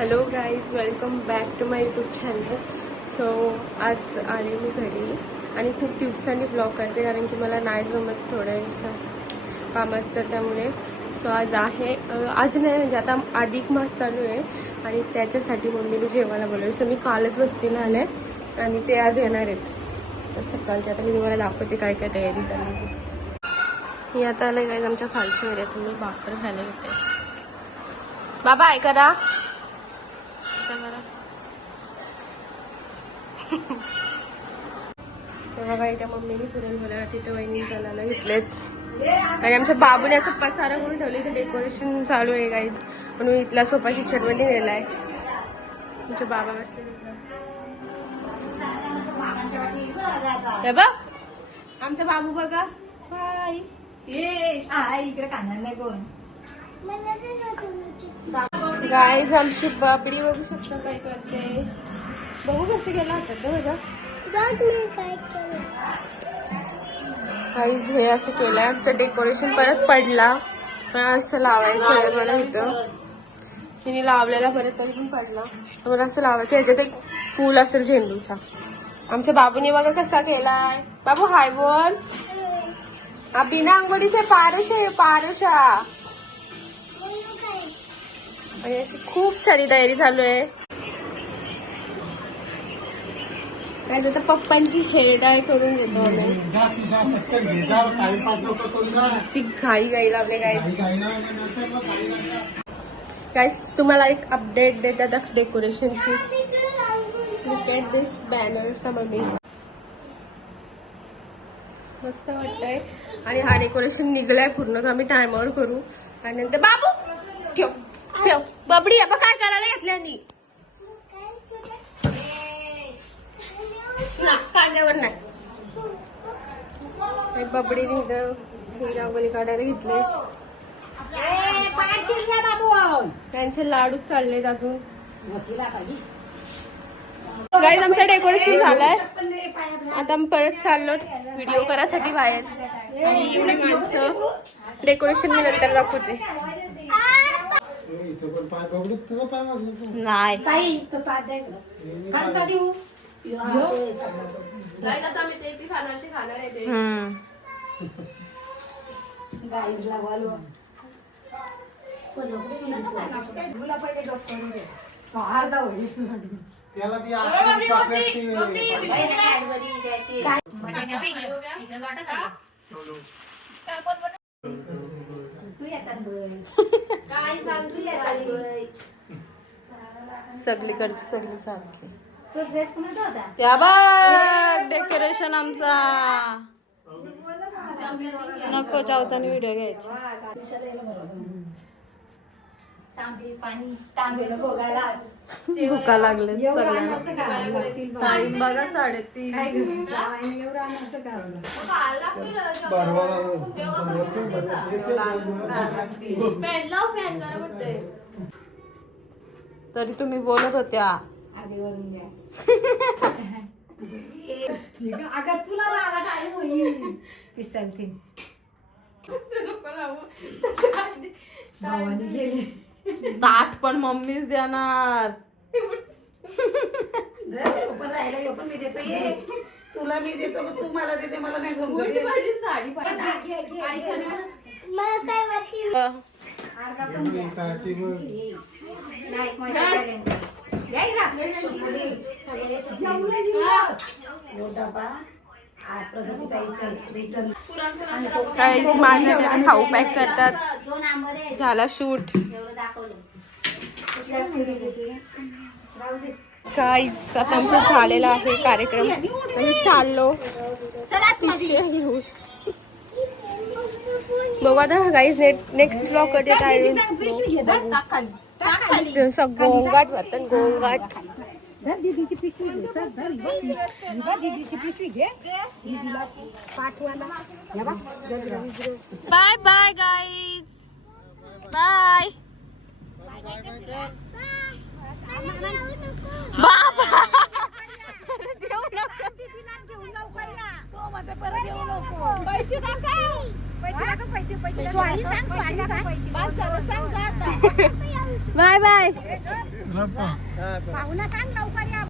Hello guys, welcome back to my YouTube channel. So आज आले मी घरी आणि खूप दिवसांनी ब्लॉग करते कारण की मला नाही जमत, थोडंसं काम असतं त्यामुळे. सो आज आहे, आज नाही म्हणजे आता अधिक मास चालू आहे आणि त्याच्यासाठी मम्मीने जेवायला बोलवलं. सो मी कालच वस्तीला आले आणि ते आज येणार आहेत. तर सकाळच्या आता मी तुम्हाला दाखवते काय काय तयारी झाली. मी आता आले गाईज आमच्या खालच्या एरियात. मी भाकर खायला येते. बाबा आहे करा बघा इथे मम्मीने पुरणपोळ्या तिथे वहिनी चालायला घेतलेत आणि आमच्या बाबूने असं पसारा करून ठेवले. इथे डेकोरेशन चालू आहे गाईज, म्हणून इथला सोफा किचनमध्ये नेलाय. आमचे बाबा बसले हे बघ, आमचा बाबू बघा. हाय इकडे कांदा नाही कोण गाईज, आमची बाबडी बघू शकता काय करते. बघू कसं गेला हातात बघा. गाईज हे असं केलंय तर डेकोरेशन परत पडला, पण असं लावायचं मला इथं. तिने लावलेला परत तरी पण पडला, तर मला असं लावायचं. ह्याच्यात एक फूल असेल झेंडूचा. आमच्या बाबूने बघा कसा केलाय. बाबू हाय बोल. बिना अंगोडीचे पारुषा आणि अशी खूप सारी तयारी चालू आहे. काय तर पप्पांची हेअर डाय करून घेतो आम्ही. ती घाई लावले काय तुम्हाला एक अपडेट देतात डेकोरेशनची. लुक ॲट दिस बॅनर का मम्मी, मस्त वाटतंय. आणि हा डेकोरेशन निघलाय पूर्ण, तर आम्ही टायमावर करू. आणि नंतर बाबू ठेव ठेव बबडी आता काय करायला घेतल्यानी कांद्यावर नाही. बबडीने इथं रांगोळी काढायला घेतले. त्यांचे लाडू चाललेत अजून. गाईज आमचं डेकोरेशन झालंय. आता आम्ही परत चाललो व्हिडिओ करायसाठी बाहेर. आणि एवढी माणसं, डेकोरेशन मी नंतर दाखवते. नाही सगळीकडची सगळी सारखी. त्या बघ डेकोरेशन आमचा. नको चावताना व्हिडिओ घ्यायची. भुका लागले सगळ्यांना. बघा 3:30. तरी तुम्ही बोलत होत्या अगर तुला झाला टाइम होईल पिसलती ताट पण मम्मीच देणार. पण मी देतो ये, तुला मी देतो तू मला देते. मला नाही जमत. माझी साडी काही माझ्याकडे खाऊ पॅक करतात. झाला शूट. काहीच आता आमचं झालेला आहे कार्यक्रम. आम्ही चाललो घेऊन. बघू आता गाईज नेक्स्ट ब्लॉग कधी काय. गोंगाट वाटतं गोंगाट. दीदीची पिशवी घे. दीदीची पिशवी घे. Bye bye guys. बाय बाबा. पैसे पैसे बाय बाय. पाहुणा सांग लवकर या.